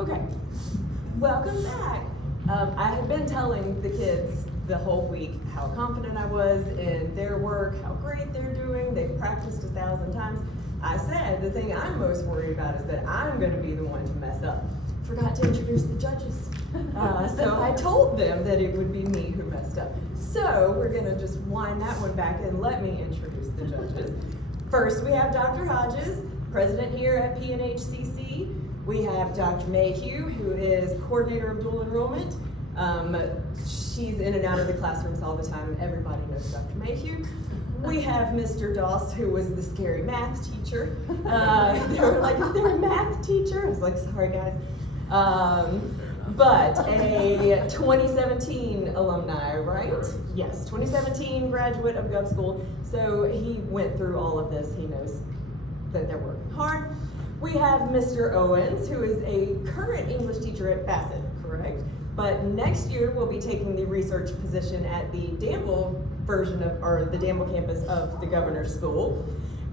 Okay, welcome back. I had been telling the kids the whole week how confident I was in their work, how great they're doing. They've practiced 1,000 times. I said the thing I'm most worried about is that I'm going to be the one to mess up. Forgot to introduce the judges. So I told them that it would be me who messed up. So we're going to just wind that one back and let me introduce the judges. First, we have Dr. Hodges, president here at PNHCC. We have Dr. Mayhew, who is coordinator of dual enrollment. She's in and out of the classrooms all the time. Everybody knows Dr. Mayhew. We have Mr. Doss, who was the scary math teacher. They were like, is there a math teacher? I was like, sorry guys. But a 2017 alumni, right? Yes, 2017 graduate of Gov School. So he went through all of this. He knows that they're working hard. We have Mr. Owens, who is a current English teacher at Bassett, correct? But next year will be taking the research position at the Danville version of, or the Danville campus of the Governor's School.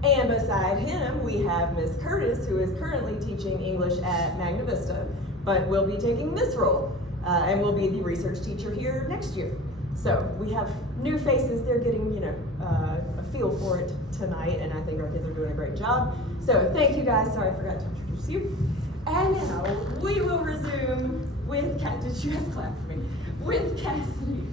And beside him, we have Ms. Curtis, who is currently teaching English at Magna Vista, but will be taking this role and will be the research teacher here next year. So we have new faces. They're getting, a feel for it tonight, and I think our kids are doing a great job. So thank you guys. Sorry I forgot to introduce you. And now we will resume with did you guys clap for me? With Cassidy.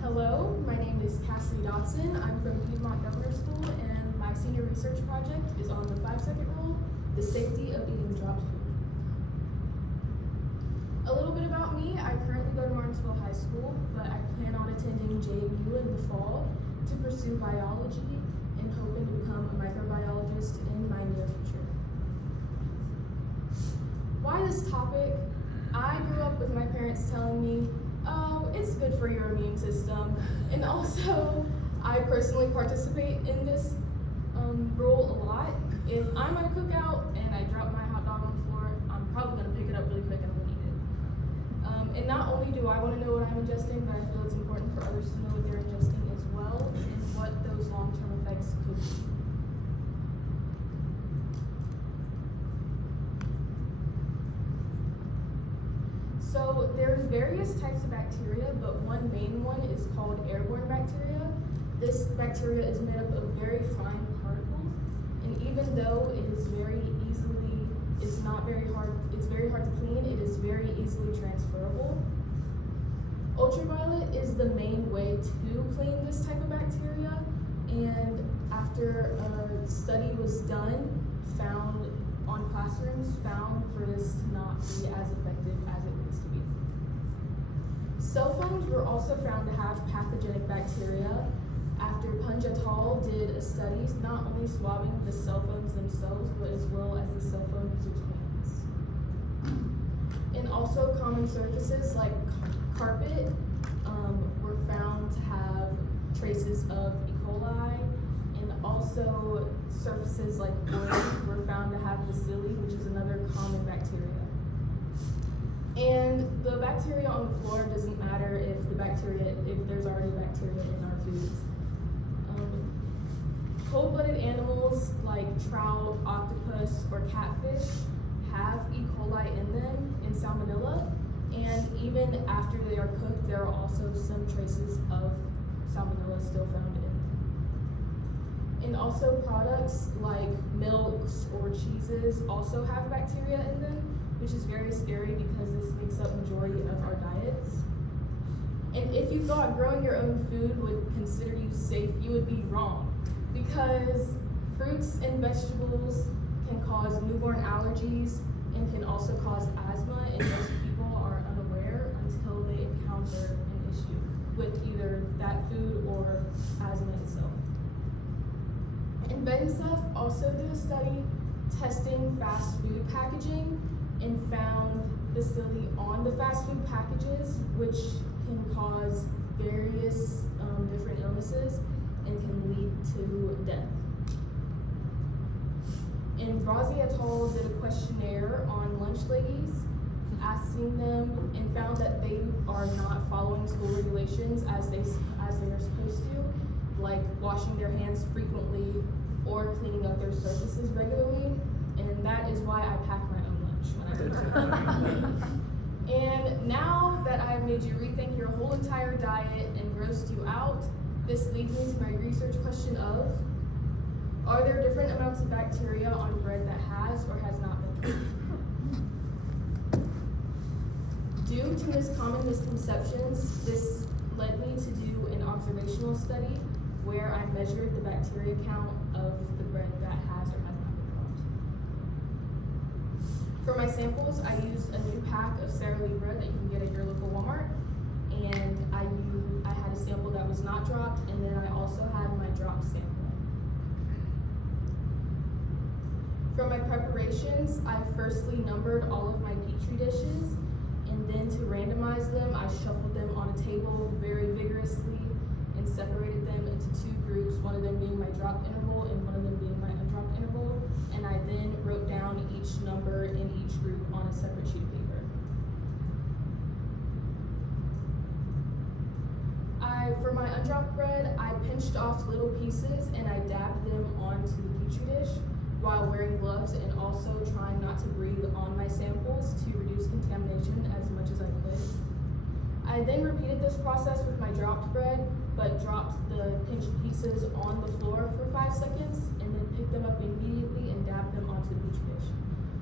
Hello, my name is Cassidy Dodson. I'm from Piedmont Governor's School, and my senior research project is on the 5-second rule, the safety of eating dropped food. A little bit about me, I currently go to Martinsville High School, but I plan on attending JMU in the fall to pursue biology and hoping to become a microbiologist in my near future. Why this topic? I grew up with my parents telling me, oh, it's good for your immune system. And also, I personally participate in this rule a lot. If I'm at a cookout and I drop my hot dog on the floor, I'm probably gonna pick it up really quick and I'm gonna eat it. And not only do I wanna know what I'm ingesting, but I feel it's important for others to know what they're ingesting as well and what those long-term effects could be. So there's various types of bacteria, but one main one is called airborne bacteria. This bacteria is made up of very fine particles, and even though it is it's very hard to clean, it is very easily transferable. Ultraviolet is the main way to clean this type of bacteria, and after a study was done, found for this to not be as effective as it needs to be. Cell phones were also found to have pathogenic bacteria after Punj et al. Did a study not only swabbing the cell phones themselves, but as well as the cell phone users' hands. And also common surfaces like carpet were found to have traces of E. coli, and also surfaces like wood were found to have bacilli, which is another common bacteria. And the bacteria on the floor doesn't matter if there's already bacteria in our foods. Cold-blooded animals like trout, octopus, or catfish have E. coli in them and salmonella, and even after they are cooked, there are also some traces of salmonella still found in them. And also products like milks or cheeses also have bacteria in them, which is very scary because this makes up majority of our diets. And if you thought growing your own food would consider you safe, you would be wrong, because fruits and vegetables can cause newborn allergies and can also cause asthma, and most people are unaware until they encounter an issue. with either that food or as in itself. And Ben and Seth also did a study testing fast food packaging and found bacilli on the fast food packages, which can cause various different illnesses and can lead to death. And Brazi et al. Did a questionnaire on lunch ladies, asking them, and found that they are not following school regulations as they are supposed to, like washing their hands frequently or cleaning up their surfaces regularly. And that is why I pack my own lunch when I go to work. And now that I've made you rethink your whole entire diet and grossed you out, this leads me to my research question of, are there different amounts of bacteria on bread that has or has not been dropped? Due to this common misconceptions, this led me to do an observational study where I measured the bacteria count of the bread that has or has not been dropped. For my samples, I used a new pack of Sara Lee bread that you can get at your local Walmart, and I had a sample that was not dropped, and then I also had my dropped sample. For my preparations, I firstly numbered all of my Petri dishes, and then to randomize them, I shuffled them on a table very vigorously and separated them into two groups, one of them being my dropped interval and one of them being my undropped interval, and I then wrote down each number in each group on a separate sheet of paper. For my undropped bread, I pinched off little pieces and I dabbed them onto the Petri dish while wearing gloves and also trying not to breathe on my samples to reduce contamination as much as I could. I then repeated this process with my dropped bread, but dropped the pinched pieces on the floor for 5 seconds and then picked them up immediately and dabbed them onto the Petri dish.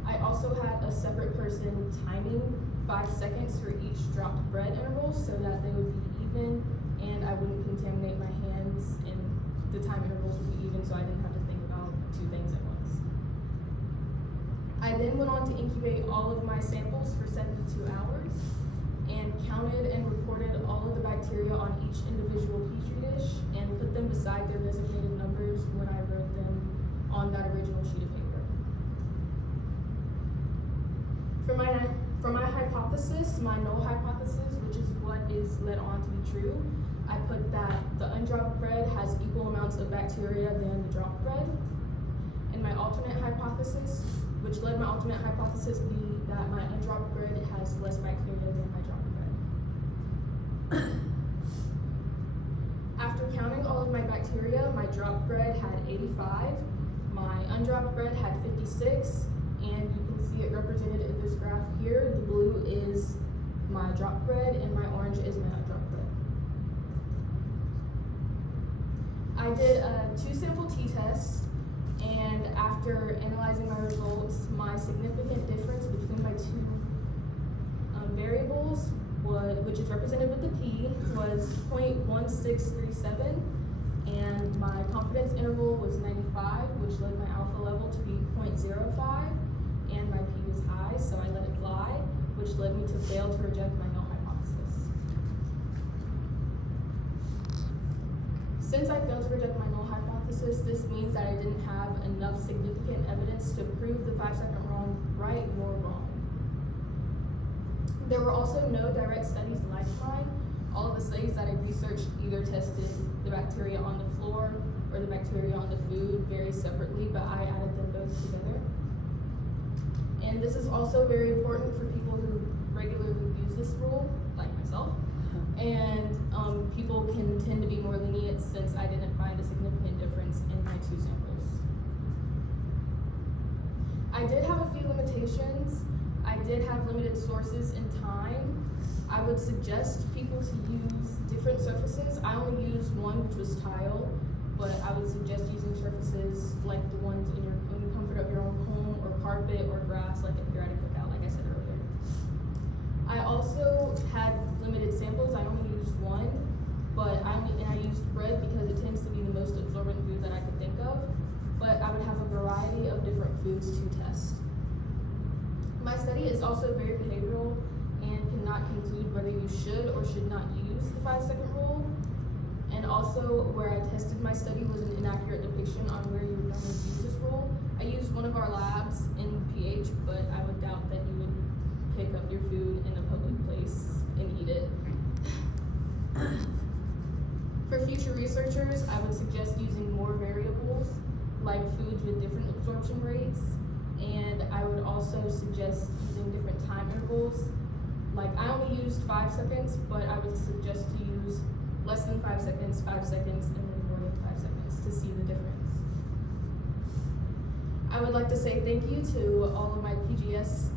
I also had a separate person timing 5 seconds for each dropped bread interval so that they would be even and I wouldn't contaminate my hands, and the time intervals would be even so I didn't have to think about two things at once. I then went on to incubate all of my samples for 72 hours and counted and reported all of the bacteria on each individual Petri dish and put them beside their designated numbers when I wrote them on that original sheet of paper. For my hypothesis, my null hypothesis, which is what is led on to be true, I put that the undropped bread has equal amounts of bacteria than the dropped bread. And my alternate hypothesis, which led my alternate hypothesis be that my undropped bread has less bacteria than my dropped bread. After counting all of my bacteria, my dropped bread had 85, my undropped bread had 56, and you can see it represented in this graph here. The blue is my dropped bread and my orange is my undropped bread. I did a 2-sample t-test, and after analyzing my results, my significant difference between my two variables, which is represented with the p, was 0.1637, and my confidence interval was 95, which led my alpha level to be 0.05, and my p was high, so I let it fly, which led me to fail to reject my null hypothesis. Since I failed to reject my null hypothesis, this means that I didn't have enough significant evidence to prove the 5-second wrong right nor wrong. There were also no direct studies like mine. All of the studies that I researched either tested the bacteria on the floor or the bacteria on the food very separately, but I added them both together. And this is also very important for people who regularly use this rule, like myself. And people can tend to be more lenient since I didn't find a significant difference in my 2 samples. I did have a few limitations. I did have limited sources and time. I would suggest people to use different surfaces. I only used one, which was tile, but I would suggest using surfaces like the ones in the comfort of your own home, or carpet, or grass, like if you're at a cookout, like I said earlier. I also had limited samples. I only used one, but I used bread because it tends to be the most absorbent food that I could think of, but I would have a variety of different foods to test. My study is also very behavioral and cannot conclude whether you should or should not use use the 5-second rule. And also, where I tested my study was an inaccurate depiction on where you would normally use this rule. I used one of our labs in PH, but I would doubt that you would pick up your food in a public place and eat it. For future researchers, I would suggest using more variables, like foods with different absorption rates, and I would also suggest using different time intervals. Like, I only used 5 seconds, but I would suggest to use less than 5 seconds, 5 seconds, and then more than 5 seconds to see the difference. I would like to say thank you to all of my PGS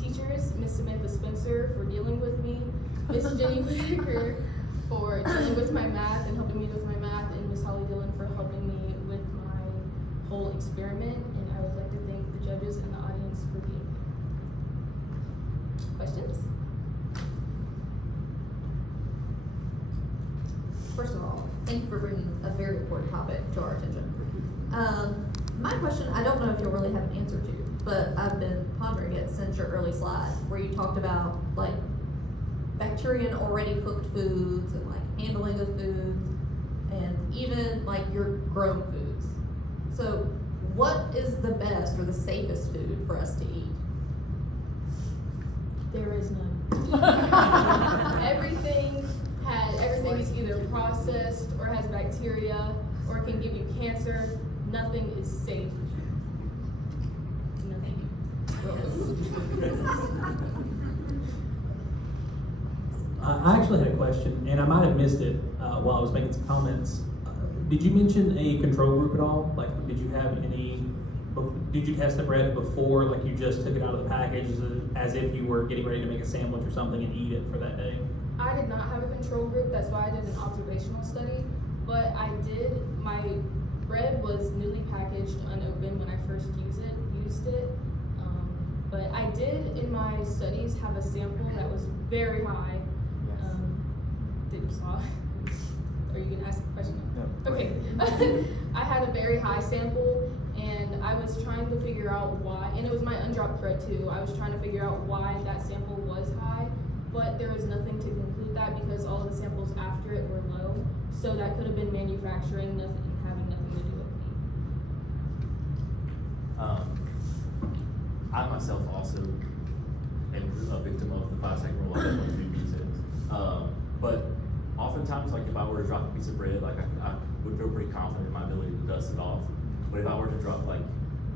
teachers, Miss Samantha Spencer for dealing with me, Miss Jenny Whitaker for dealing with my math and helping me with my math, and Miss Holly Dillon for helping me with my whole experiment. And I would like to thank the judges and the audience for being here. Questions? First of all, thank you for bringing a very important topic to our attention. My question, I don't know if you'll really have an answer to, but I've been pondering it since your early slide, where you talked about like bacteria in already cooked foods and like handling of foods, and even like your grown foods. So what is the best or the safest food for us to eat? There is none. Everything is either processed or has bacteria or can give you cancer. Nothing is safe. Nothing. I actually had a question, and I might have missed it while I was making some comments. Did you mention a control group at all? Like, did you have any? Did you test the bread before, like you just took it out of the package as if you were getting ready to make a sandwich or something and eat it for that day? I did not have a control group. That's why I did an observational study. But my bread was newly packaged, unopened when I first used it. But I did in my studies have a sample that was very high. Did you saw? Are you gonna ask a question? No. Okay. I had a very high sample, and I was trying to figure out why, and it was my undropped thread too. I was trying to figure out why that sample was high, but there was nothing to conclude that because all of the samples after it were low. So that could have been manufacturing, having nothing to do with me. I myself also am a victim of the 5-second rule. I definitely do use it. But oftentimes, like if I were to drop a piece of bread, like I would feel pretty confident in my ability to dust it off. But if I were to drop like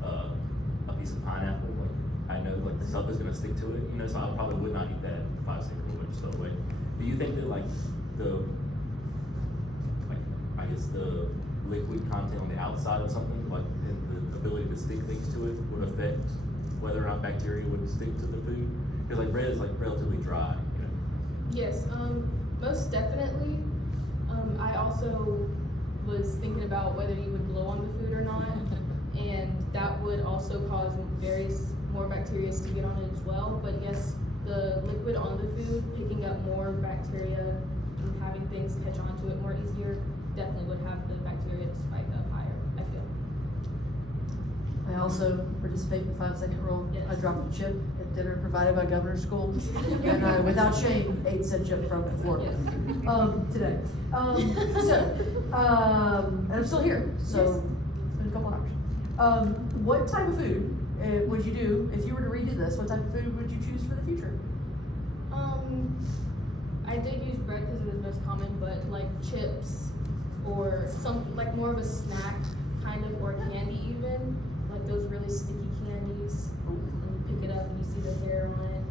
a piece of pineapple, like I know like the stuff is gonna stick to it, so I probably would not eat that 5-second rule, which is the way. Do you think that like the liquid content on the outside of something, like and the ability to stick things to it, would affect whether or not bacteria would stick to the food? Because like bread is like relatively dry, Yes, most definitely. I also was thinking about whether you would blow on the food or not, and that would also cause more bacteria to get on it as well. But yes, the liquid on the food, picking up more bacteria and having things catch onto it more easier, definitely would have the bacteria spike up higher, I feel. I also participate in the 5-second rule. Yes. I dropped a chip at dinner provided by Governor's School, and I, without shame, ate said chip from the floor Yes. today. And I'm still here, so Yes. it's been a couple hours. What type of food would you do if you were to redo this? What type of food would you choose for the future? I did use bread because it was most common, but like chips or some like more of a snack kind of, or candy even, like those really sticky candies. And you pick it up and you see the hair on it.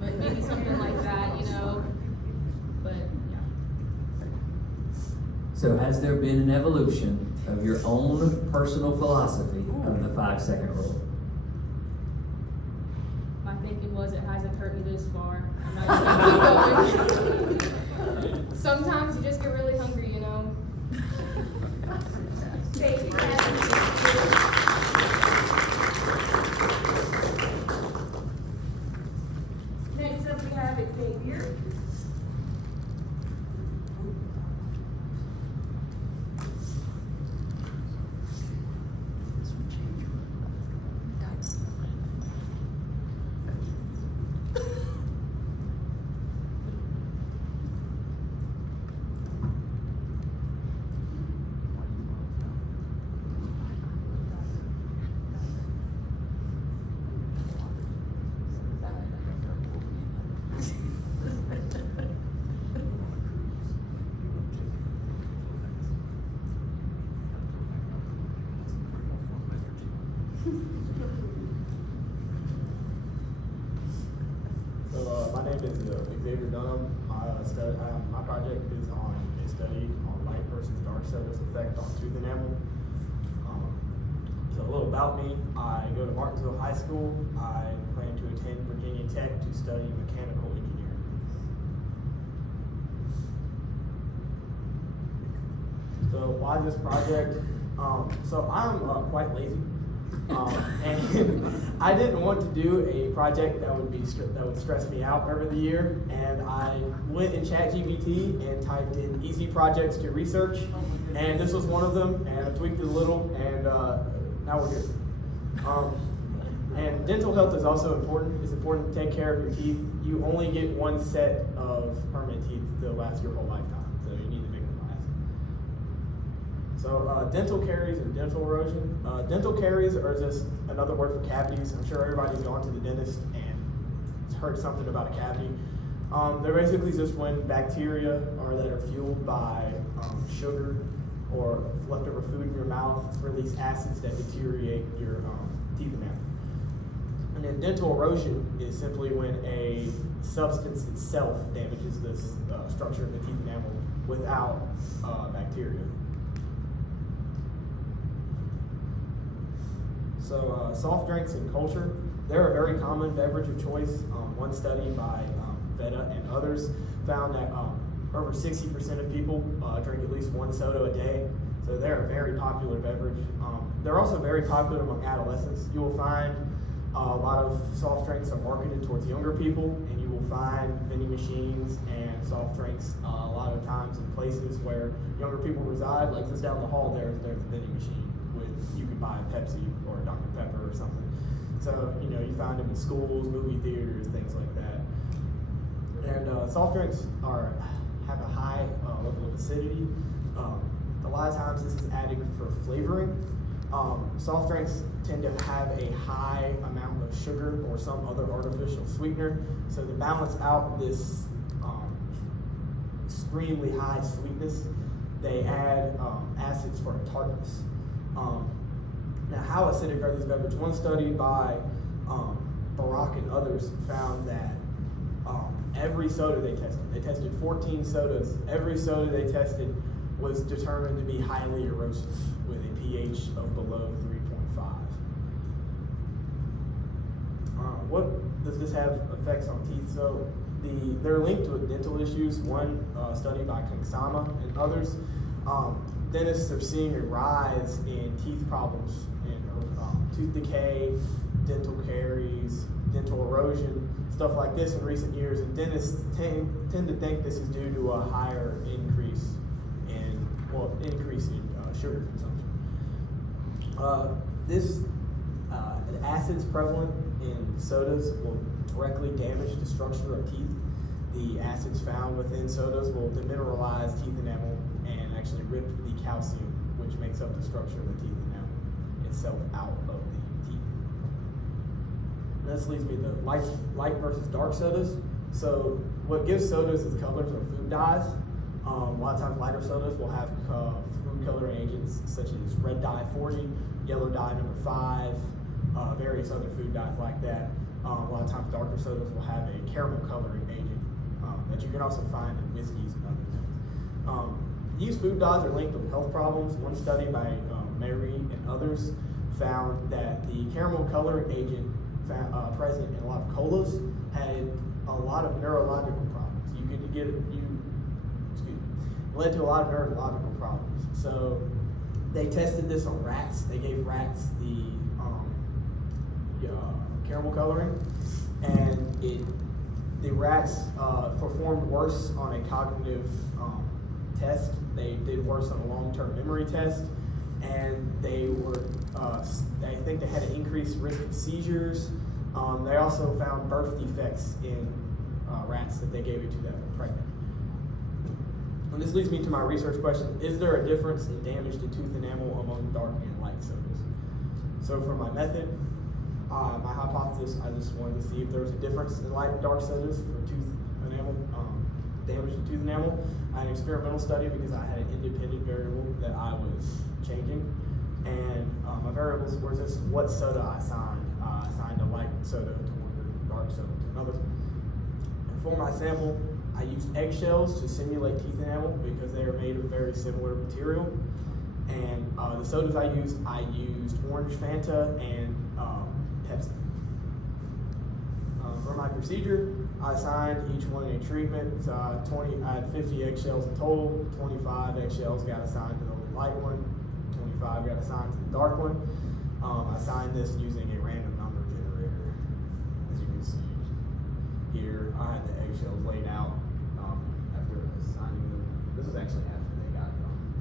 But maybe something like that, But yeah. So has there been an evolution of your own personal philosophy of the 5-second rule? My thinking was it hasn't hurt me this far. I'm not gonna keep going. Sometimes you just get really hungry, Next up we have Xavier. So my name is Xavier Dunham. My project is on a study on light versus dark soda's effect on tooth enamel. So a little about me. I go to Martinsville High School. I plan to attend Virginia Tech to study mechanical engineering. So why this project? So I'm quite lazy. And I didn't want to do a project that would stress me out over the year, and I went in ChatGPT and typed in easy projects to research, and this was one of them, and I tweaked it a little, and now we're good. And dental health is also important. It's important to take care of your teeth. You only get one set of permanent teeth to last your whole lifetime, so you need to make them last. So dental caries and dental erosion. Dental caries are just another word for cavities. I'm sure everybody's gone to the dentist and heard something about a cavity. They're basically just when bacteria that are fueled by sugar or leftover food in your mouth release acids that deteriorate your teeth enamel. And then dental erosion is simply when a substance itself damages this structure of the teeth enamel without bacteria. So soft drinks and culture, they're a very common beverage of choice. One study by Veda and others found that over 60% of people drink at least one soda a day. So they're a very popular beverage. They're also very popular among adolescents. You will find a lot of soft drinks are marketed towards younger people, and you will find vending machines and soft drinks a lot of times in places where younger people reside. Like just down the hall there's a vending machine with, you can buy a Pepsi or a Dr. Pepper or something. So, you find them in schools, movie theaters, things like that. And soft drinks have a high level of acidity. A lot of times this is added for flavoring. Soft drinks tend to have a high amount of sugar or some other artificial sweetener. So to balance out this extremely high sweetness, they add acids for tartness. Now, how acidic are these beverages? One study by Barack and others found that every soda they tested 14 sodas, every soda they tested was determined to be highly erosive with a pH of below 3.5. What does this have effects on teeth? So they're linked with dental issues. One study by Kangsama and others, dentists are seeing a rise in teeth problems, in tooth decay, dental caries, dental erosion, stuff like this in recent years, and dentists tend to think this is due to a higher increase in sugar consumption. The acids prevalent in sodas will directly damage the structure of teeth. The acids found within sodas will demineralize teeth enamel and actually rip the calcium, which makes up the structure of the teeth enamel itself, out of the teeth. And this leads me to light versus dark sodas. So what gives sodas its colors are food dyes. A lot of times lighter sodas will have food coloring agents such as red dye 40, yellow dye number 5, various other food dyes like that. A lot of times darker sodas will have a caramel coloring agent that you can also find in whiskeys and other things. These food dyes are linked with health problems. One study by Mary and others found that the caramel coloring agent present in a lot of colas had a lot of neurological problems. Led to a lot of neurological problems. So they tested this on rats. They gave rats the caramel coloring, and the rats performed worse on a cognitive test. They did worse on a long-term memory test, and they were, I think they had an increased risk of seizures. They also found birth defects in rats that they gave it to that were pregnant. And this leads me to my research question: is there a difference in damage to tooth enamel among dark and light sodas? So for my method, my hypothesis, I just wanted to see if there was a difference in light and dark sodas for tooth enamel, damage to tooth enamel. I had an experimental study because I had an independent variable that I was changing, And my variables were just what soda I assigned. I assigned a light soda to one, dark soda to another. And for my sample, I used eggshells to simulate teeth enamel because they are made of very similar material. And the sodas I used orange Fanta and Pepsi. For my procedure, I assigned each one a treatment. So I had 50 eggshells in total. 25 eggshells got assigned to the light one. 25 got assigned to the dark one. I assigned this using a random number generator. As you can see here, I had the eggshells laid out after assigning them. This is actually after they got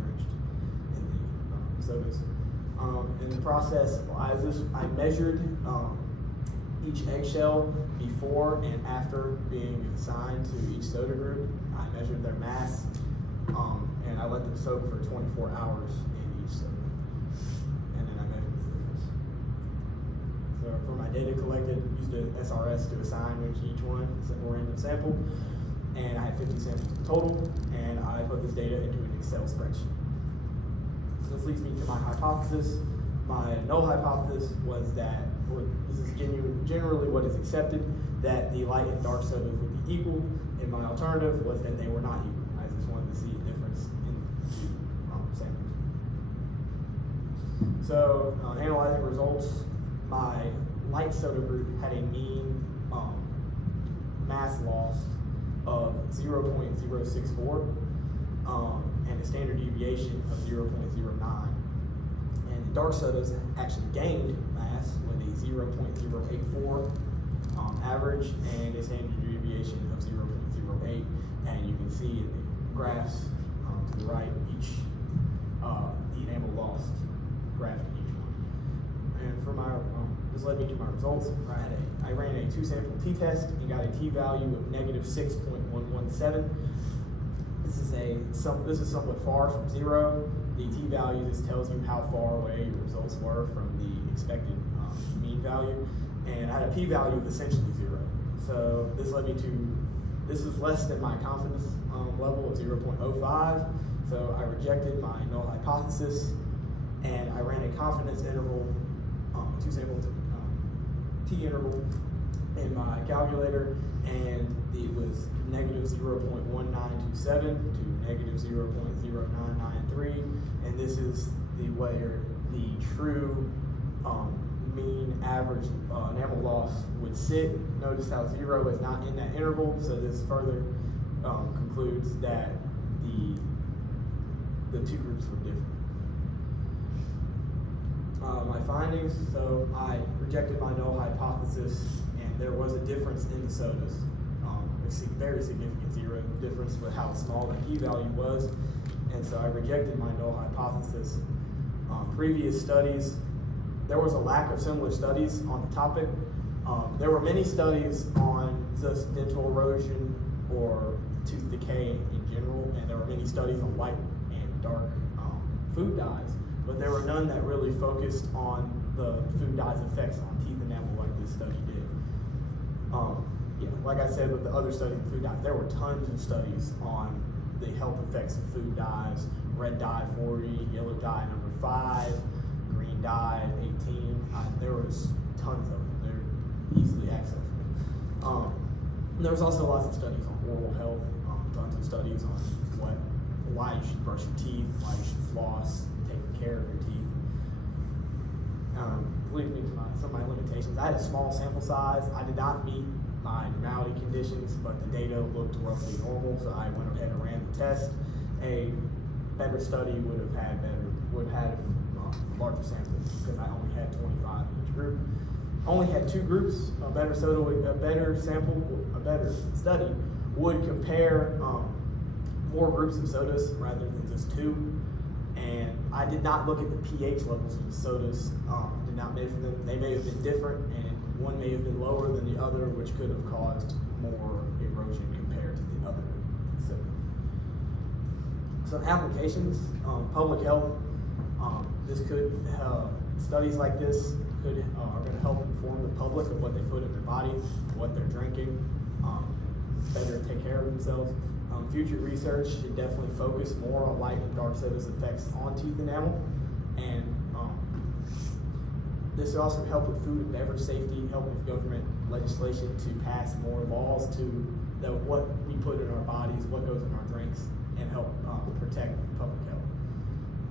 drenched in the sodas. In the process, I measured each eggshell before and after being assigned to each soda group. I measured their mass, and I let them soak for 24 hours in each soda. And then I measured the difference. So for my data collected, used an SRS to assign each one, a simple random sample. And I had 50 samples in total, and I put this data into an Excel spreadsheet. So this leads me to my hypothesis. My null hypothesis was that, or this is generally what is accepted, that the light and dark sodas would be equal, and my alternative was that they were not equal. I just wanted to see a difference in the two samples. So, analyzing results, my light soda group had a mean mass loss of 0.064 and a standard deviation of 0.09. And the dark sodas actually gained mass with a 0.084 average and a standard deviation of 0.08. And you can see in the graphs to the right, the enamel lost graph in each one. And for my, this led me to my results. I ran a 2-sample t-test and got a t-value of -6.117. This is somewhat far from zero. The t-value just tells you how far away your results were from the expected mean value. And I had a p-value of essentially 0. So this led me to, this is less than my confidence level of 0.05. So I rejected my null hypothesis, and I ran a confidence interval, 2-sample t-interval in my calculator, and it was -0.1927 to -0.0993, and this is where the true mean average enamel loss would sit. Notice how 0 is not in that interval, so this further concludes that the two groups were different. My findings, so I rejected my null hypothesis, and there was a difference in the sodas. A very significant 0 difference with how small the p-value was, and so I rejected my null hypothesis. Previous studies, there was a lack of similar studies on the topic. There were many studies on just dental erosion or tooth decay in general, and there were many studies on light and dark food dyes, but there were none that really focused on the food dyes' effects on teeth enamel like this study did. Yeah, like I said with the other studies in food dyes, there were tons of studies on the health effects of food dyes. Red dye 40, yellow dye number 5, green dye 18. There was tons of them. They're easily accessible. There was also lots of studies on oral health, tons of studies on why you should brush your teeth, why you should floss, take care of your teeth. Leads me to some of my limitations. I had a small sample size. I did not meet my normality conditions, but the data looked roughly normal, so I went ahead and ran the test. A better study would have had larger samples because I only had 25 in each group. Only had 2 groups. A better study would compare more groups of sodas rather than just 2. And I did not look at the pH levels of the sodas. Did not measure them. They may have been different, and one may have been lower than the other, which could have caused more erosion compared to the other soda. Some applications, public health. Studies like this are going to help inform the public of what they put in their body, what they're drinking, better take care of themselves. Future research should definitely focus more on light and dark sodas' effects on teeth enamel, and This will also help with food and beverage safety, help with government legislation to pass more laws to what we put in our bodies, what goes in our drinks, and help protect public health.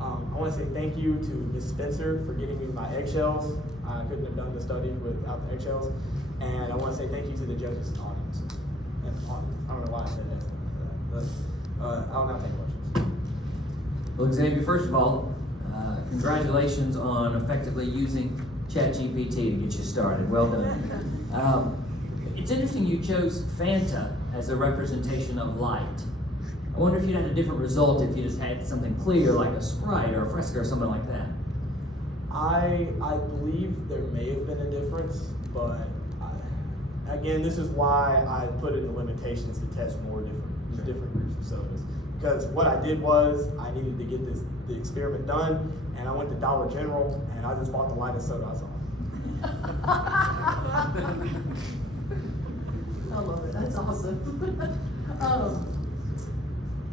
I want to say thank you to Ms. Spencer for getting me my eggshells. I couldn't have done the study without the eggshells. And I want to say thank you to the judges and audience. I don't know why I said that, but I'll now take questions. Well, Xavier, first of all, congratulations on effectively using ChatGPT to get you started. Well done. It's interesting you chose Fanta as a representation of light. I wonder if you'd had a different result if you just had something clear like a Sprite or a Fresca or something like that. I believe there may have been a difference, but again, this is why I put in the limitations to test more different groups of sodas. Because what I did was I needed to get the experiment done, and I went to Dollar General and I just bought the lightest soda I saw. I love it. That's awesome.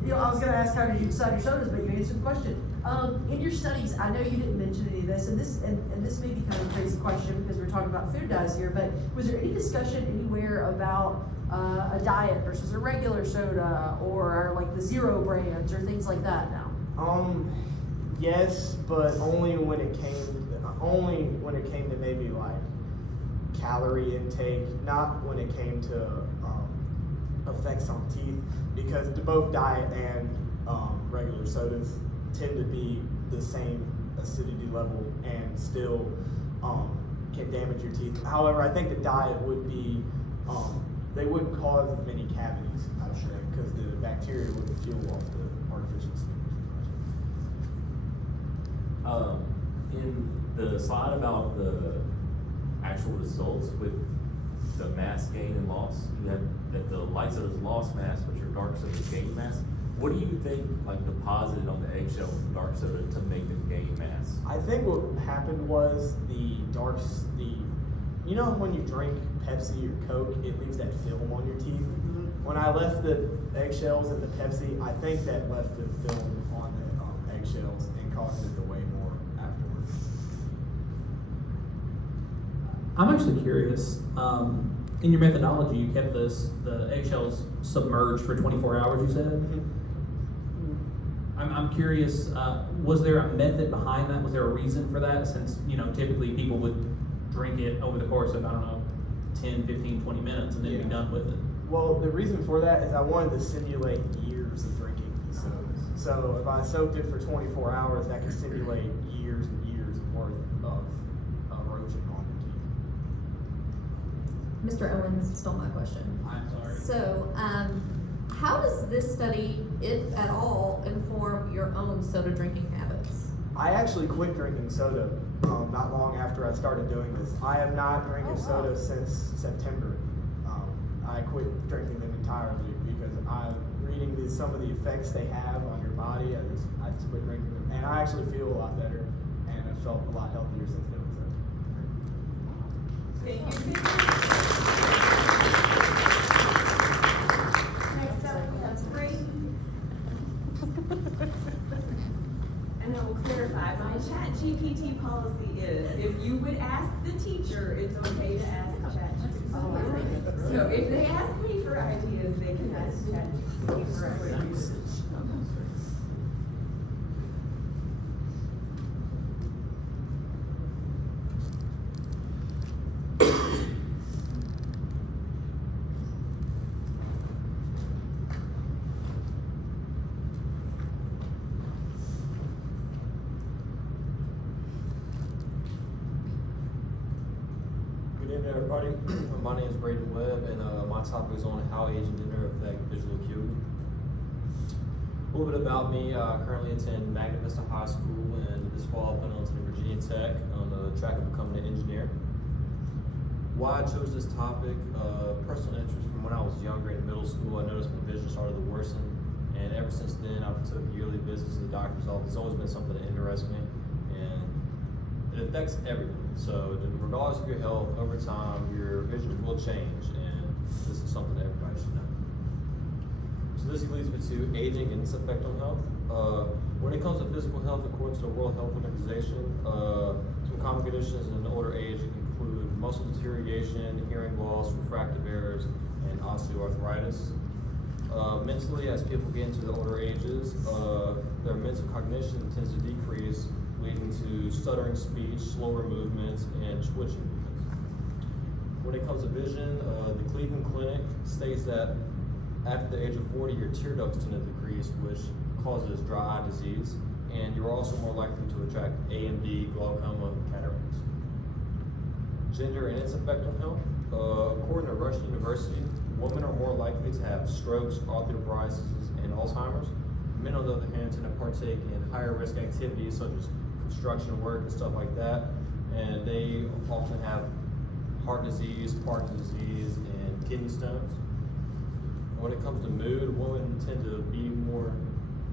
I was going to ask how did you decide your sodas, but you answered the question. In your studies, I know you didn't mention any of this, and this may be kind of a crazy question because we're talking about food dyes here, but was there any discussion anywhere about a diet versus a regular soda, or like the zero brands or things like that now? Yes, but only when it came to maybe like calorie intake, not when it came to effects on teeth, because both diet and regular sodas tend to be the same acidity level and still can damage your teeth. However, I think the diet would be, they wouldn't cause as many cavities, I don't think, because the bacteria wouldn't fuel off the artificial sweeteners. In the slide about the actual results with the mass gain and loss, you have that the light sodas lost mass, but your dark sodas gain mass. What do you think like deposited on the eggshell with the dark soda to make them gain mass? I think what happened was you know when you drink Pepsi or Coke, it leaves that film on your teeth? When I left the eggshells in the Pepsi, I think that left the film on the eggshells and caused it to weigh more afterwards. I'm actually curious. In your methodology, you kept the eggshells submerged for 24 hours. You said. I'm curious. Was there a method behind that? Was there a reason for that? Since typically people would drink it over the course of 10, 15, 20 minutes and then be done with it. Well, the reason for that is I wanted to simulate years of drinking these sodas. So if I soaked it for 24 hours, that could simulate years and years worth of erosion on the teeth. Mr. Owens stole my question. I'm sorry. So, how does this study, if at all, inform your own soda drinking habits? I actually quit drinking soda not long after I started doing this. I have not drinking soda since September. I quit drinking them entirely because I'm reading some of the effects they have on your body. I just quit drinking them, and I actually feel a lot better, and I felt a lot healthier since doing so. Thank you. Next up, we have Spring. And I will clarify, my ChatGPT policy is, if you would ask the teacher, it's okay to ask ChatGPT. So if they ask me for ideas, they can ask ChatGPT for ideas. Everybody, my name is Braden Webb, and my topic is on how age and gender affect visual acuity. A little bit about me: I currently attend Magna Vista High School, and this fall I went on to Virginia Tech on the track of becoming an engineer. Why I chose this topic: personal interest from when I was younger in middle school. I noticed my vision started to worsen, and ever since then I've took yearly visits to the doctor's office. It's always been something that interests me, and it affects everyone. So regardless of your health, over time, your vision will change, and this is something that everybody should know. So this leads me to aging and its effect on health. When it comes to physical health, according to the World Health Organization, some common conditions in older age include muscle deterioration, hearing loss, refractive errors, and osteoarthritis. Mentally, as people get into the older ages, their mental cognition tends to decrease, leading to stuttering speech, slower movements, and twitching movements. When it comes to vision, the Cleveland Clinic states that after the age of 40, your tear ducts tend to decrease, which causes dry eye disease, and you're also more likely to attract AMD, glaucoma, and cataracts. Gender and its effect on health. According to Rush University, women are more likely to have strokes, osteoporosis, and Alzheimer's. Men, on the other hand, tend to partake in higher risk activities such as construction work and stuff like that, and they often have heart disease, Parkinson's disease, and kidney stones. When it comes to mood, women tend to be more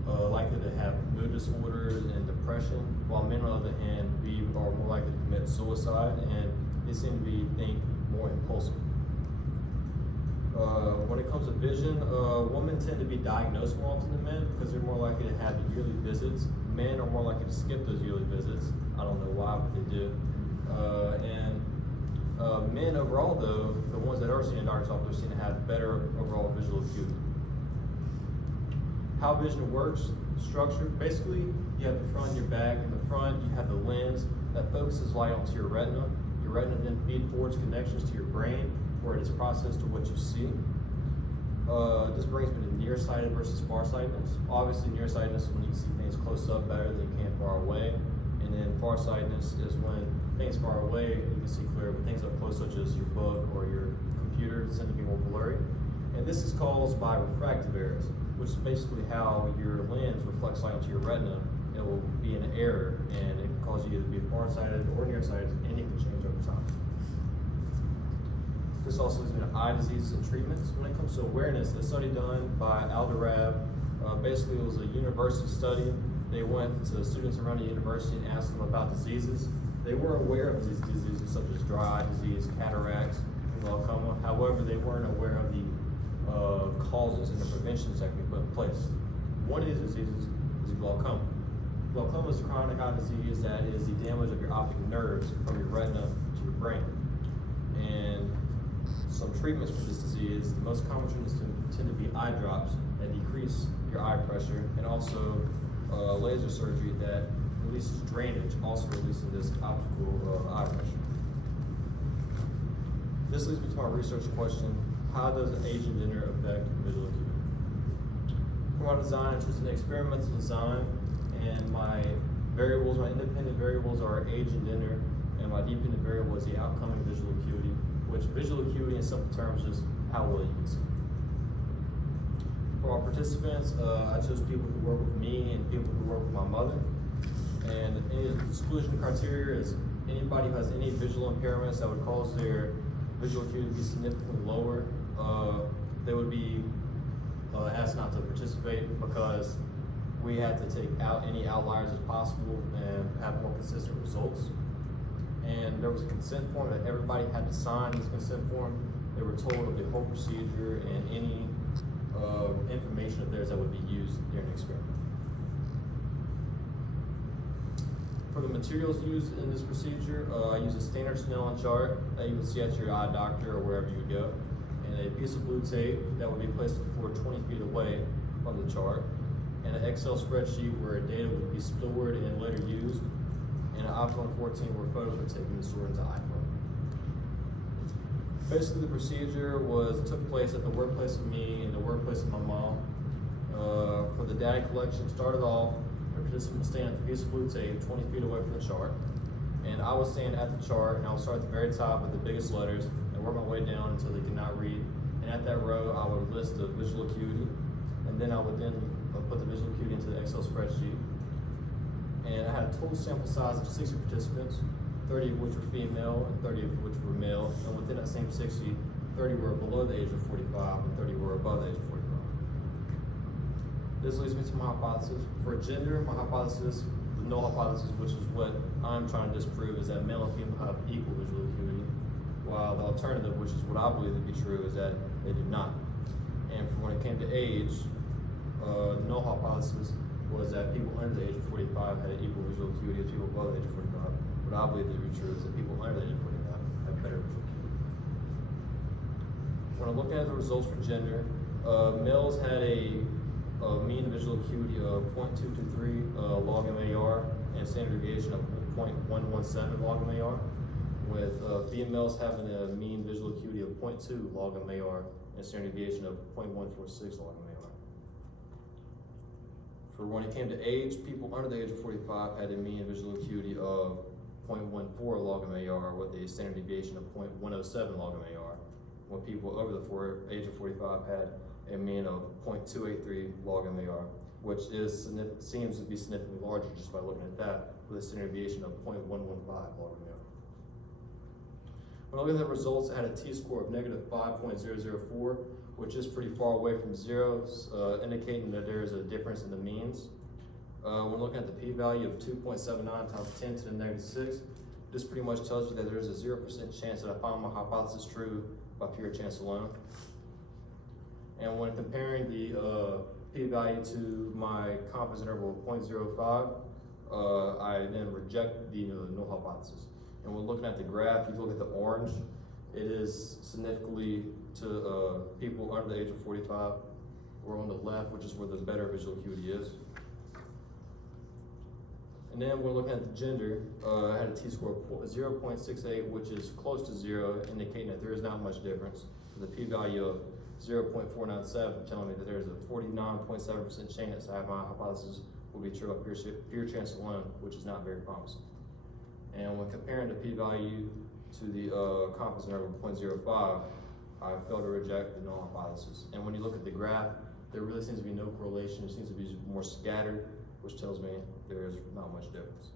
likely to have mood disorders and depression, while men, on the other hand, are more likely to commit suicide, and they seem to think more impulsive. When it comes to vision, women tend to be diagnosed more often than men because they're more likely to have yearly visits. Men are more likely to skip those yearly visits. I don't know why, but they do. Men overall, though, the ones that are seeing doctors often seem to have better overall visual acuity. How vision works, structure, basically you have the front and your back. In the front you have the lens that focuses light onto your retina. Your retina then feeds forwards connections to your brain where it is processed to what you see. This brings me to nearsighted versus farsightedness. Obviously nearsightedness is when you can see things close up better than you can far away. And then farsightedness is when things far away you can see clear, but things up close such as your book or your computer tend to be more blurry. And this is caused by refractive errors, which is basically how your lens reflects light onto your retina. It will be an error, and it can cause you to be farsighted or nearsighted, and it can change over time. This also leads me to eye diseases and treatments. When it comes to awareness, a study done by Alderab, basically it was a university study. They went to students around the university and asked them about diseases. They were aware of these diseases such as dry eye disease, cataracts, and glaucoma. However, they weren't aware of the causes and the preventions that can be put in place. One of these diseases is glaucoma. Glaucoma is a chronic eye disease that is the damage of your optic nerves from your retina to your brain. And some treatments for this disease, the most common treatments tend to be eye drops that decrease your eye pressure, and also laser surgery that releases drainage, also releasing this optical eye pressure. This leads me to my research question: how does age and gender affect visual acuity? For my design, I chose an experimental design, and my variables, my independent variables are age and gender, and my dependent variable is the outcoming visual acuity, which visual acuity in simple terms is how well you can see. For our participants, I chose people who work with me and people who work with my mother. And any exclusion criteria is anybody who has any visual impairments that would cause their visual acuity to be significantly lower. They would be asked not to participate because we had to take out any outliers as possible and have more consistent results. And there was a consent form that everybody had to sign. This consent form, they were told of the whole procedure and any information of theirs that would be used during the experiment. For the materials used in this procedure, I use a standard Snellen chart that you would see at your eye doctor or wherever you would go, and a piece of blue tape that would be placed on the floor 20 feet away from the chart, and an Excel spreadsheet where data would be stored and later used, and an iPhone 14 where photos were taken and stored into iPhone. Basically, the procedure took place at the workplace of me and the workplace of my mom. For the data collection, started off, the participant was standing at the piece of blue tape 20 feet away from the chart, and I was standing at the chart, and I would start at the very top with the biggest letters and work my way down until they could not read. And at that row, I would list the visual acuity, and then I would put the visual acuity into the Excel spreadsheet. And I had a total sample size of 60 participants, 30 of which were female and 30 of which were male. And within that same 60, 30 were below the age of 45 and 30 were above the age of 45. This leads me to my hypothesis. For gender, my hypothesis, the null hypothesis, which is what I'm trying to disprove, is that male and female have equal visual acuity, while the alternative, which is what I believe to be true, is that they do not. And for when it came to age, null hypothesis was that people under the age of 45 had equal visual acuity as people above the age of 45. What I believe to be true is that people under the age of 45 have better visual acuity. When I'm looking at the results for gender, males had a mean visual acuity of 0.223 log MAR and standard deviation of 0.117 log MAR, with females having a mean visual acuity of 0.2 log MAR and standard deviation of 0.146 log MAR. For when it came to age, people under the age of 45 had a mean visual acuity of 0.14 log MAR with a standard deviation of 0.107 log MAR, when people over the age of 45 had a mean of 0.283 log MAR, which seems to be significantly larger just by looking at that, with a standard deviation of 0.115 log MAR. When looking at the results, it had a t-score of negative 5.004, which is pretty far away from zero, indicating that there is a difference in the means. When looking at the p-value of 2.79 times 10 to the negative 6, this pretty much tells you that there is a 0% chance that I found my hypothesis true by pure chance alone. And when comparing the p-value to my confidence interval of 0.05, I then reject the null hypothesis. And when looking at the graph, if you look at the orange, it is significantly to people under the age of 45, or on the left, which is where the better visual acuity is. And then when looking at the gender, I had a t-score of 0.68, which is close to zero, indicating that there is not much difference. With a p-value of 0.497, telling me that there's a 49.7% chance that my hypothesis will be true by pure chance alone, which is not very promising. And when comparing the p-value to the confidence interval of 0.05, I failed to reject the null hypothesis. And when you look at the graph, there really seems to be no correlation. It seems to be more scattered, which tells me there is not much difference.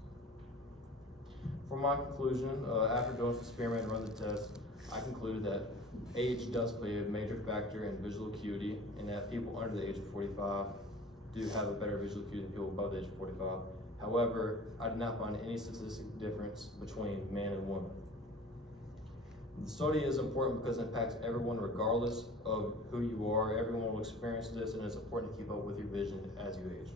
For my conclusion, after doing this experiment and run the test, I concluded that age does play a major factor in visual acuity, and that people under the age of 45 do have a better visual acuity than people above the age of 45. However, I did not find any statistic difference between man and woman. The study is important because it impacts everyone regardless of who you are. Everyone will experience this, and it's important to keep up with your vision as you age.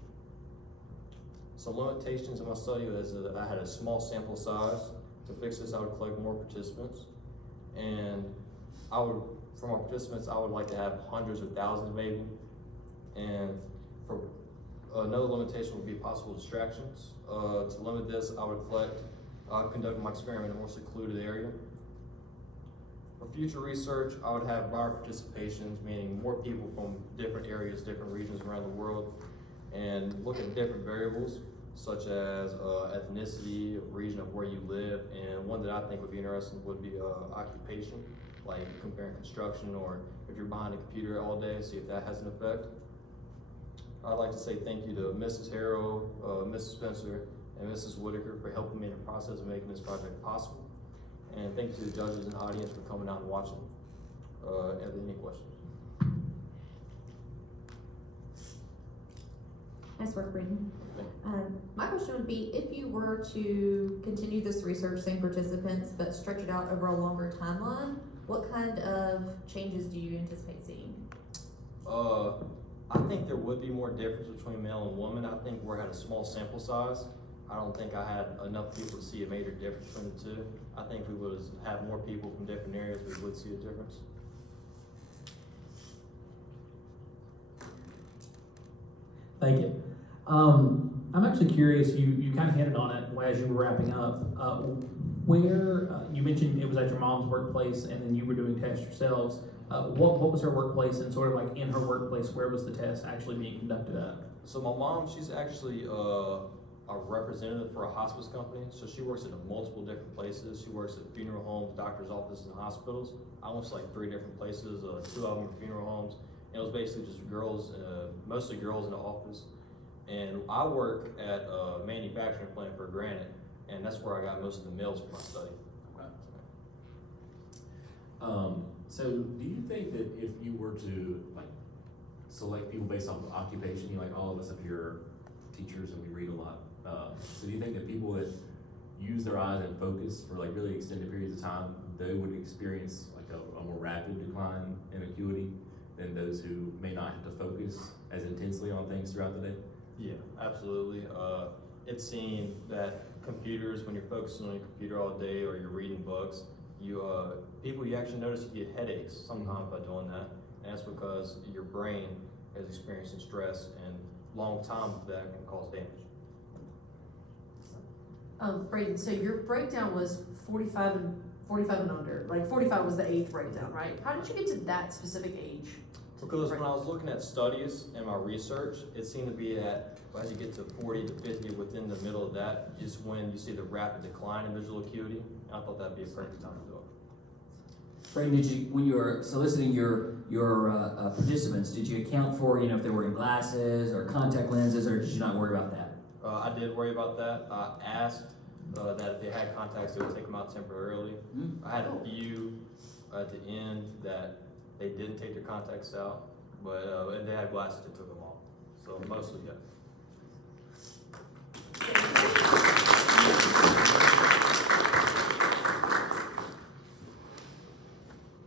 Some limitations in my study is that I had a small sample size. To fix this, I would collect more participants, and for my participants, I would like to have hundreds or thousands maybe. And for another limitation would be possible distractions. To limit this, I would conduct my experiment in a more secluded area. For future research, I would have broader participations, meaning more people from different areas, different regions around the world, and look at different variables such as ethnicity, region of where you live, and one that I think would be interesting would be occupation, like comparing construction, or if you're behind a computer all day, see if that has an effect. I'd like to say thank you to Mrs. Harrow, Mrs. Spencer, and Mrs. Whitaker for helping me in the process of making this project possible. And thank you to the judges and audience for coming out and watching. Are there any questions? Nice work, Braden. My question would be, if you were to continue this research, same participants, but stretch it out over a longer timeline, what kind of changes do you anticipate seeing? I think there would be more difference between male and woman. I think we're at a small sample size. I don't think I had enough people to see a major difference between the two. I think if we would have more people from different areas, we would see a difference. Thank you. I'm actually curious, you kind of hinted on it as you were wrapping up. You mentioned it was at your mom's workplace and then you were doing tests yourselves. What was her workplace, and sort of like in her workplace, where was the test actually being conducted at? So my mom, she's actually a representative for a hospice company. So she works at multiple different places. She works at funeral homes, doctor's offices, and hospitals. I went to like 3 different places, 2 of them were funeral homes. And it was basically just girls, mostly girls in the office. And I work at a manufacturing plant for granite, and that's where I got most of the males for my study. So do you think that if you were to like select people based off of occupation, all of us up here are teachers and we read a lot. So do you think that people that use their eyes and focus for like really extended periods of time, they would experience like a more rapid decline in acuity? than those who may not have to focus as intensely on things throughout the day? Yeah, absolutely. It's seen that computers, when you're focusing on your computer all day or you're reading books, you actually notice you get headaches sometimes by doing that, and that's because your brain is experiencing stress, and long time of that can cause damage. Braden, so your breakdown was 45 and under, like 45 was the age breakdown, right? How did you get to that specific age? Because when I was looking at studies and my research, it seemed to be that as you get to 40 to 50, within the middle of that is when you see the rapid decline in visual acuity. And I thought that'd be a perfect time to do it. Brayden, when you were soliciting your participants, did you account for, if they're wearing glasses or contact lenses, or did you not worry about that? I did worry about that. I asked that if they had contacts, they would take them out temporarily. I had a few at the end that they didn't take their contacts out, but if they had glasses, they took them off. So mostly, yeah.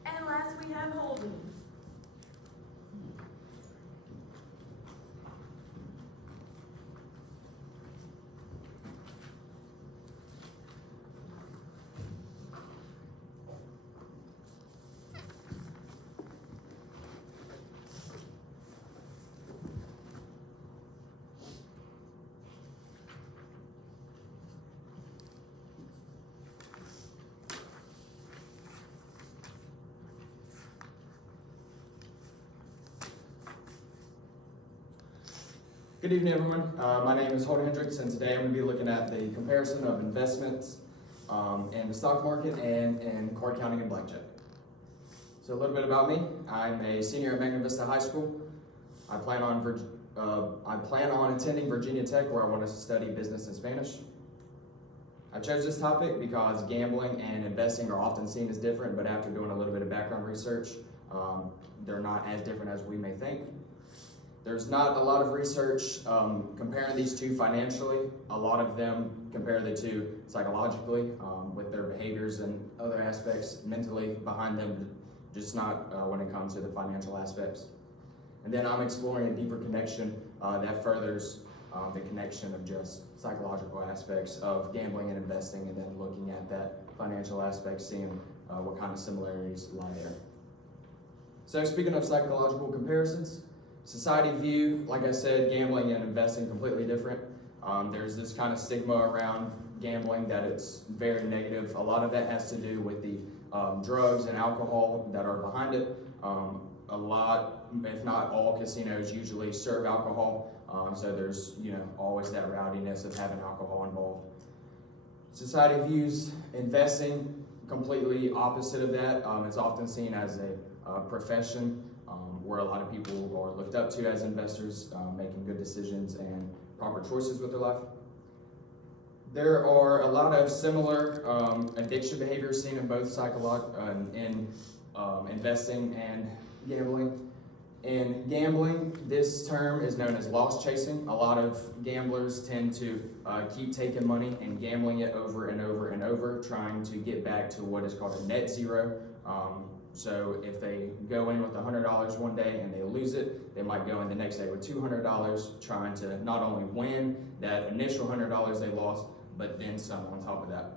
And last we have Holden. Good evening, everyone. My name is Holden Hendricks, and today I'm going to be looking at the comparison of investments in the stock market and in card counting and blackjack. So a little bit about me. I'm a senior at Magna Vista High School. I plan on attending Virginia Tech, where I want to study business and Spanish. I chose this topic because gambling and investing are often seen as different, but after doing a little bit of background research, they're not as different as we may think. There's not a lot of research comparing these two financially. A lot of them compare the two psychologically with their behaviors and other aspects mentally behind them, just not when it comes to the financial aspects. And then I'm exploring a deeper connection that furthers the connection of just psychological aspects of gambling and investing, and then looking at that financial aspect, seeing what kind of similarities lie there. So speaking of psychological comparisons, society view, like I said, gambling and investing completely different. There's this kind of stigma around gambling that it's very negative. A lot of that has to do with the drugs and alcohol that are behind it. A lot, if not all, casinos usually serve alcohol, so there's always that rowdiness of having alcohol involved. Society views investing completely opposite of that. It's often seen as a profession where a lot of people are looked up to as investors, making good decisions and proper choices with their life. There are a lot of similar addiction behaviors seen in both investing and gambling. In gambling, this term is known as loss chasing. A lot of gamblers tend to keep taking money and gambling it over and over and over, trying to get back to what is called a net zero. So if they go in with $100 one day and they lose it, they might go in the next day with $200, trying to not only win that initial $100 they lost, but then some on top of that.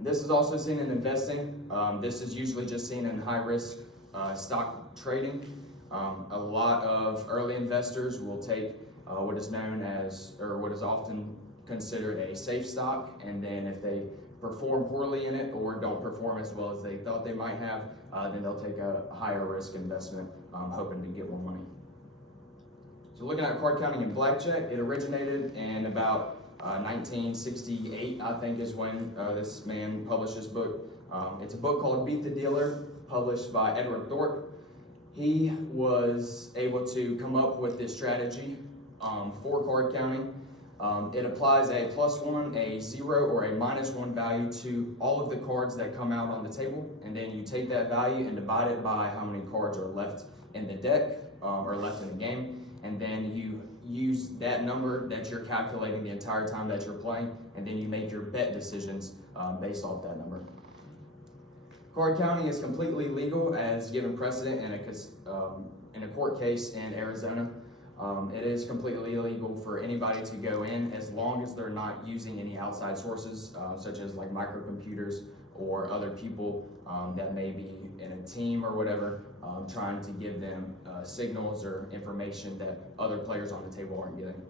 This is also seen in investing. This is usually just seen in high-risk stock trading. A lot of early investors will take what is known as, or what is often considered a safe stock, and then if they perform poorly in it or don't perform as well as they thought they might have, then they'll take a higher risk investment, hoping to get more money. So looking at card counting and blackjack, it originated in about 1968, I think, is when this man published his book. It's a book called Beat the Dealer, published by Edward Thorpe. He was able to come up with this strategy for card counting. It applies a +1, a 0, or a -1 value to all of the cards that come out on the table, and then you take that value and divide it by how many cards are left in the deck or left in the game, and then you use that number that you're calculating the entire time that you're playing, and then you make your bet decisions based off that number. Card counting is completely legal as given precedent in a court case in Arizona. It is completely illegal for anybody to go in as long as they're not using any outside sources, such as like microcomputers or other people that may be in a team or whatever, trying to give them signals or information that other players on the table aren't getting.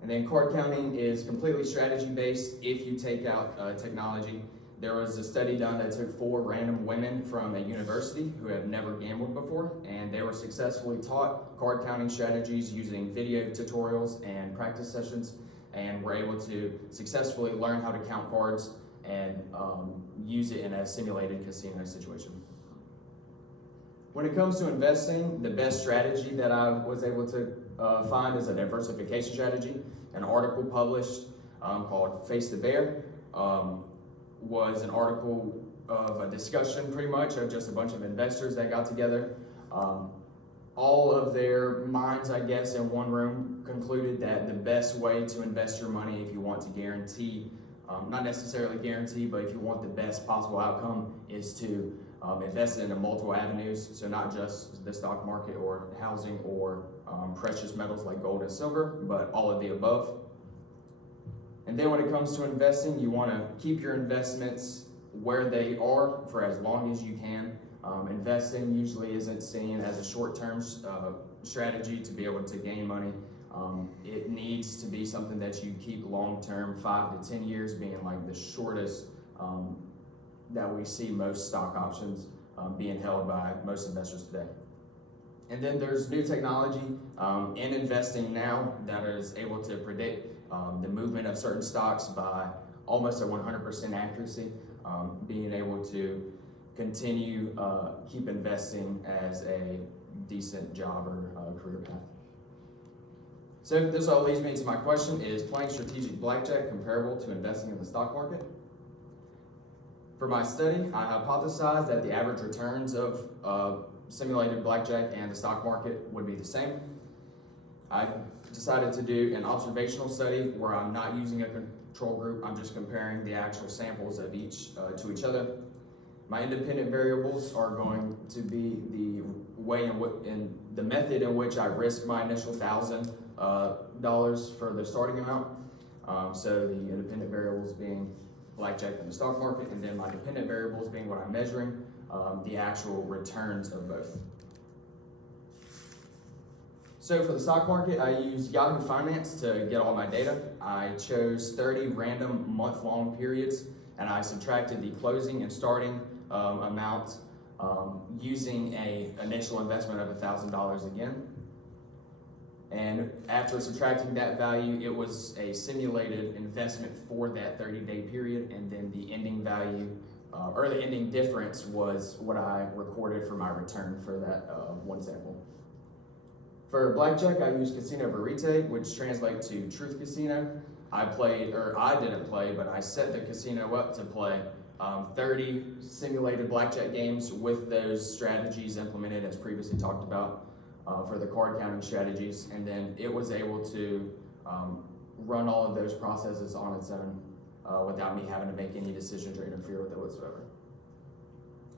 And then card counting is completely strategy based if you take out technology. There was a study done that took 4 random women from a university who have never gambled before, and they were successfully taught card counting strategies using video tutorials and practice sessions, and were able to successfully learn how to count cards and use it in a simulated casino situation. When it comes to investing, the best strategy that I was able to find is a diversification strategy. An article published called Face the Bear was an article of a discussion pretty much of just a bunch of investors that got together. All of their minds, I guess, in one room concluded that the best way to invest your money if you want to guarantee, not necessarily guarantee, but if you want the best possible outcome is to invest it into multiple avenues. So not just the stock market or housing or precious metals like gold and silver, but all of the above. And then when it comes to investing, you want to keep your investments where they are for as long as you can. Investing usually isn't seen as a short-term strategy to be able to gain money. It needs to be something that you keep long-term, 5 to 10 years being like the shortest that we see most stock options being held by most investors today. And then there's new technology in investing now that is able to predict the movement of certain stocks by almost a 100% accuracy, being able to continue keep investing as a decent job or career path. So this all leads me to my question: is playing strategic blackjack comparable to investing in the stock market? For my study, I hypothesized that the average returns of simulated blackjack and the stock market would be the same. I decided to do an observational study where I'm not using a control group, I'm just comparing the actual samples of each to each other. My independent variables are going to be the way in the method in which I risk my initial $1,000 for the starting amount. So the independent variables being blackjack and the stock market, and then my dependent variables being what I'm measuring, the actual returns of both. So for the stock market, I used Yahoo Finance to get all my data. I chose 30 random month-long periods, and I subtracted the closing and starting amount using an initial investment of $1,000 again. And after subtracting that value, it was a simulated investment for that 30-day period, and then the ending value, or the ending difference was what I recorded for my return for that one sample. For blackjack, I used Casino Verite, which translates to Truth Casino. I didn't play, but I set the casino up to play 30 simulated blackjack games with those strategies implemented as previously talked about for the card counting strategies, and then it was able to run all of those processes on its own without me having to make any decisions or interfere with it whatsoever.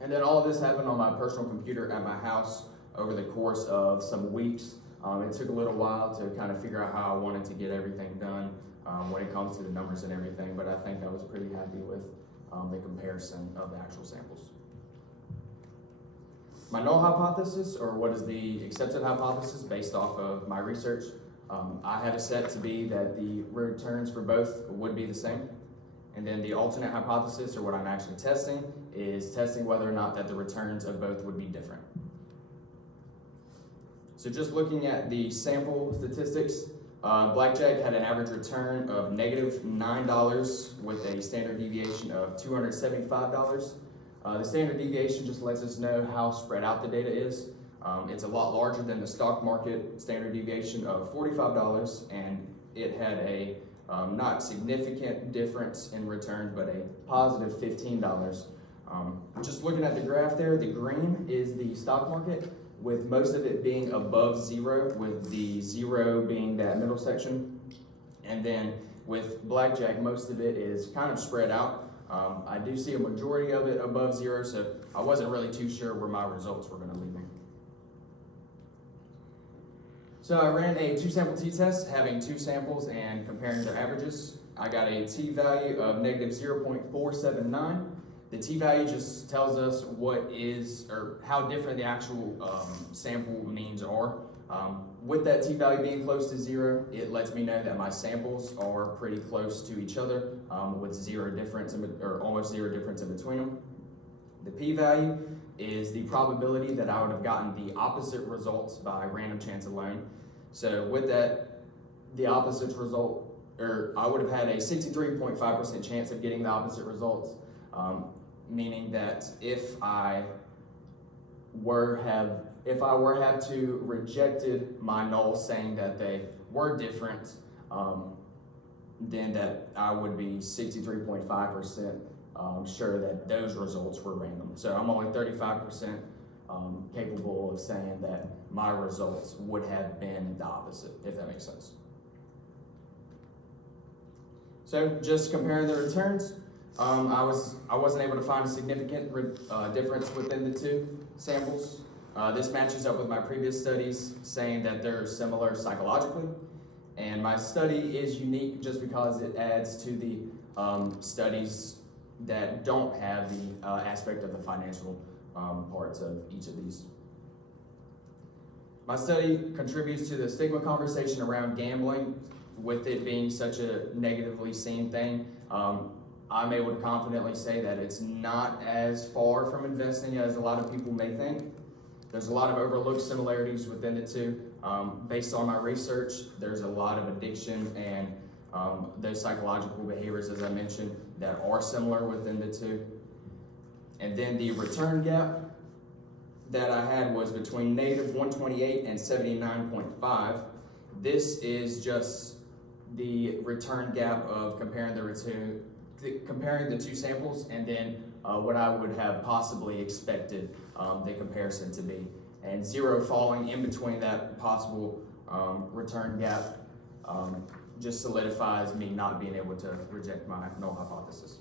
And then all of this happened on my personal computer at my house over the course of some weeks. It took a little while to kind of figure out how I wanted to get everything done when it comes to the numbers and everything, but I think I was pretty happy with the comparison of the actual samples. My null hypothesis, or what is the accepted hypothesis based off of my research, I had it set to be that the returns for both would be the same. And then the alternate hypothesis, or what I'm actually testing, is testing whether or not that the returns of both would be different. So just looking at the sample statistics, blackjack had an average return of -$9 with a standard deviation of $275. The standard deviation just lets us know how spread out the data is. It's a lot larger than the stock market standard deviation of $45, and it had a not significant difference in returns, but a positive $15. Just looking at the graph there, the green is the stock market, with most of it being above zero, with the zero being that middle section. And then with blackjack, most of it is kind of spread out. I do see a majority of it above 0, so I wasn't really too sure where my results were going to lead me. So I ran a 2-sample t-test, having 2 samples and comparing their averages. I got a t-value of negative 0.479. The t-value just tells us what is, or how different the actual sample means are. With that t-value being close to 0, it lets me know that my samples are pretty close to each other, with 0 difference, or almost 0 difference in between them. The p-value is the probability that I would have gotten the opposite results by random chance alone. So with that, the opposite result, or I would have had a 63.5% chance of getting the opposite results, meaning that if I were have to rejected my null saying that they were different, then that I would be 63.5% sure that those results were random. So I'm only 35% capable of saying that my results would have been the opposite, if that makes sense. So just comparing the returns, I wasn't able to find a significant difference within the 2 samples. This matches up with my previous studies saying that they're similar psychologically. And my study is unique just because it adds to the studies that don't have the aspect of the financial parts of each of these. My study contributes to the stigma conversation around gambling, with it being such a negatively seen thing. I'm able to confidently say that it's not as far from investing as a lot of people may think. There's a lot of overlooked similarities within the 2. Based on my research, there's a lot of addiction and those psychological behaviors, as I mentioned, that are similar within the 2. And then the return gap that I had was between negative 128 and 79.5. This is just the return gap of comparing the 2 samples, and then what I would have possibly expected the comparison to be. And 0 falling in between that possible return gap just solidifies me not being able to reject my null hypothesis.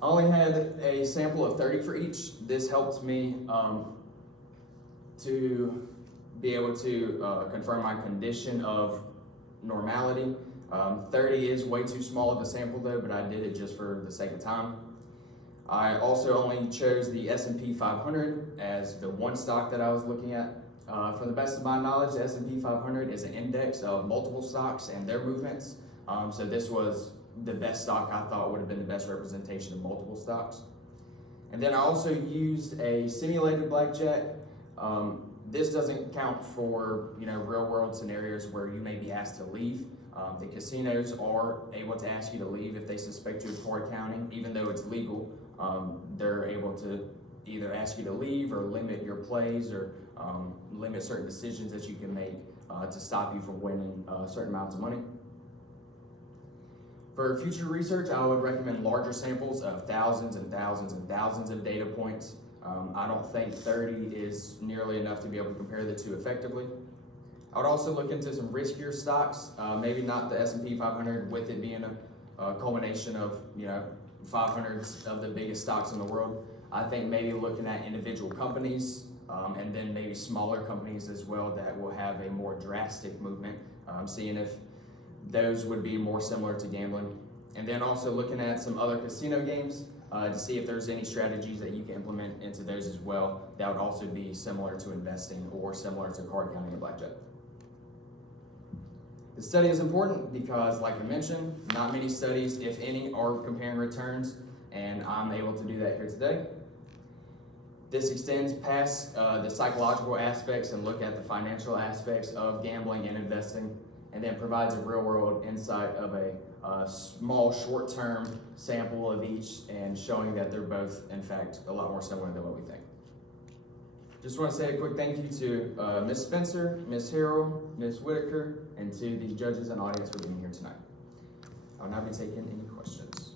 I only had a sample of 30 for each. This helped me to be able to confirm my condition of normality. 30 is way too small of a sample though, but I did it just for the sake of time. I also only chose the S&P 500 as the one stock that I was looking at. From the best of my knowledge, the S&P 500 is an index of multiple stocks and their movements. So this was the best stock I thought would have been the best representation of multiple stocks. And then I also used a simulated blackjack. This doesn't count for real world scenarios where you may be asked to leave. The casinos are able to ask you to leave if they suspect you of fraud counting, even though it's legal. They're able to either ask you to leave or limit your plays or limit certain decisions that you can make to stop you from winning certain amounts of money. For future research, I would recommend larger samples of thousands and thousands and thousands of data points. I don't think 30 is nearly enough to be able to compare the 2 effectively. I would also look into some riskier stocks, maybe not the S&P 500 with it being a culmination of 500s of the biggest stocks in the world. I think maybe looking at individual companies and then maybe smaller companies as well that will have a more drastic movement, seeing if those would be more similar to gambling. And then also looking at some other casino games to see if there's any strategies that you can implement into those as well that would also be similar to investing or similar to card counting or blackjack. The study is important because, like I mentioned, not many studies, if any, are comparing returns, and I'm able to do that here today. This extends past the psychological aspects and look at the financial aspects of gambling and investing, and then provides a real-world insight of a small, short-term sample of each and showing that they're both, in fact, a lot more similar than what we think. Just want to say a quick thank you to Ms. Spencer, Ms. Harrell, Ms. Whitaker, and to the judges and audience for being here tonight. I'll now be taking any questions.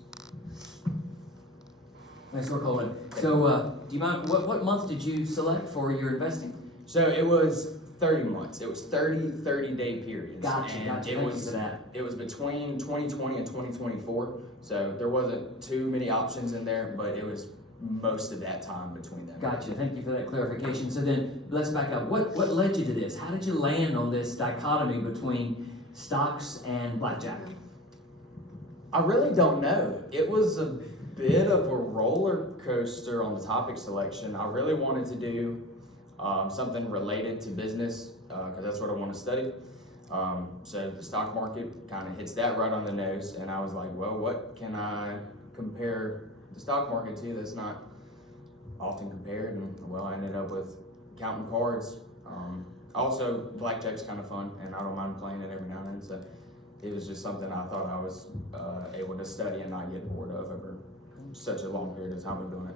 Nice work, Holden. So, do you mind, what month did you select for your investing? So it was 30 months. It was 30-day periods. Gotcha, And gotcha. it Thank you was, for that. It was between 2020 and 2024, so there wasn't too many options in there, but it was most of that time between them. Gotcha, thank you for that clarification. So then, let's back up. What led you to this? How did you land on this dichotomy between stocks and blackjack? I really don't know. It was a bit of a roller coaster on the topic selection. I really wanted to do something related to business because that's what I want to study. So the stock market kind of hits that right on the nose, and I was like, well, what can I compare the stock market to that's not often compared? And well, I ended up with counting cards. Also, blackjack's kind of fun, and I don't mind playing it every now and then. So it was just something I thought I was able to study and not get bored of over such a long period of time of doing it.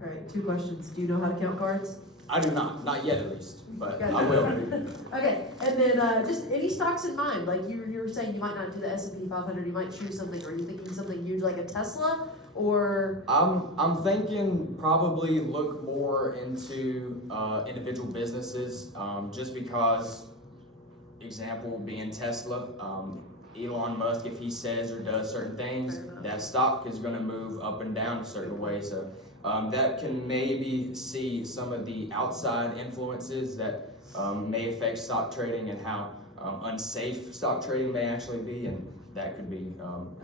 All right, 2 questions. Do you know how to count cards? I do not yet at least, but Gotcha. I will. Okay, and then just any stocks in mind? Like you were saying, you might not do the S&P 500. You might choose something. Are you thinking something huge like a Tesla, or? I'm thinking probably look more into individual businesses, just because, example being Tesla, Elon Musk, if he says or does certain things, that stock is going to move up and down a certain way. So that can maybe see some of the outside influences that may affect stock trading and how unsafe stock trading may actually be, and that could be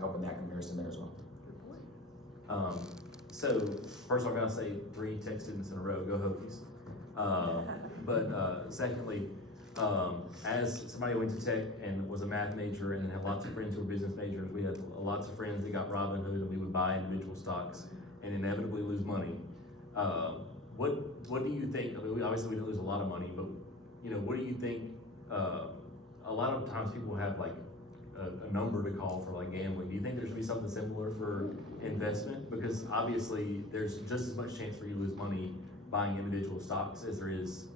helping that comparison there as well. So first I'm gonna say 3 tech students in a row, go Hokies. But secondly, as somebody who went to tech and was a math major and then had lots of friends who were business majors, we had lots of friends that got Robinhood, and we would buy individual stocks and inevitably lose money. What do you think? I mean, obviously we didn't lose a lot of money, but you know, what do you think? A lot of times people have like a number to call for like gambling. Do you think there should be something similar for investment? Because obviously there's just as much chance for you to lose money buying individual stocks as there is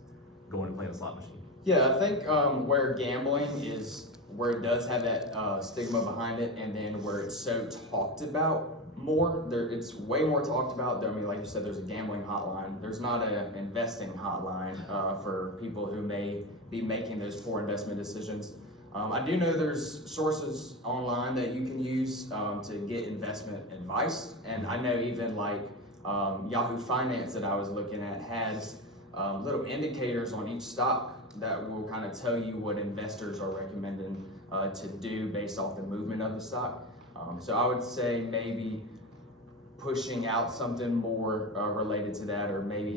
going to play a slot machine. Yeah, I think where gambling is, where it does have that stigma behind it, and then where it's so talked about more, it's way more talked about. I mean, like you said, there's a gambling hotline. There's not an investing hotline for people who may be making those poor investment decisions. I do know there's sources online that you can use to get investment advice, and I know even like Yahoo Finance that I was looking at has little indicators on each stock that will kind of tell you what investors are recommending to do based off the movement of the stock. So I would say maybe pushing out something more related to that, or maybe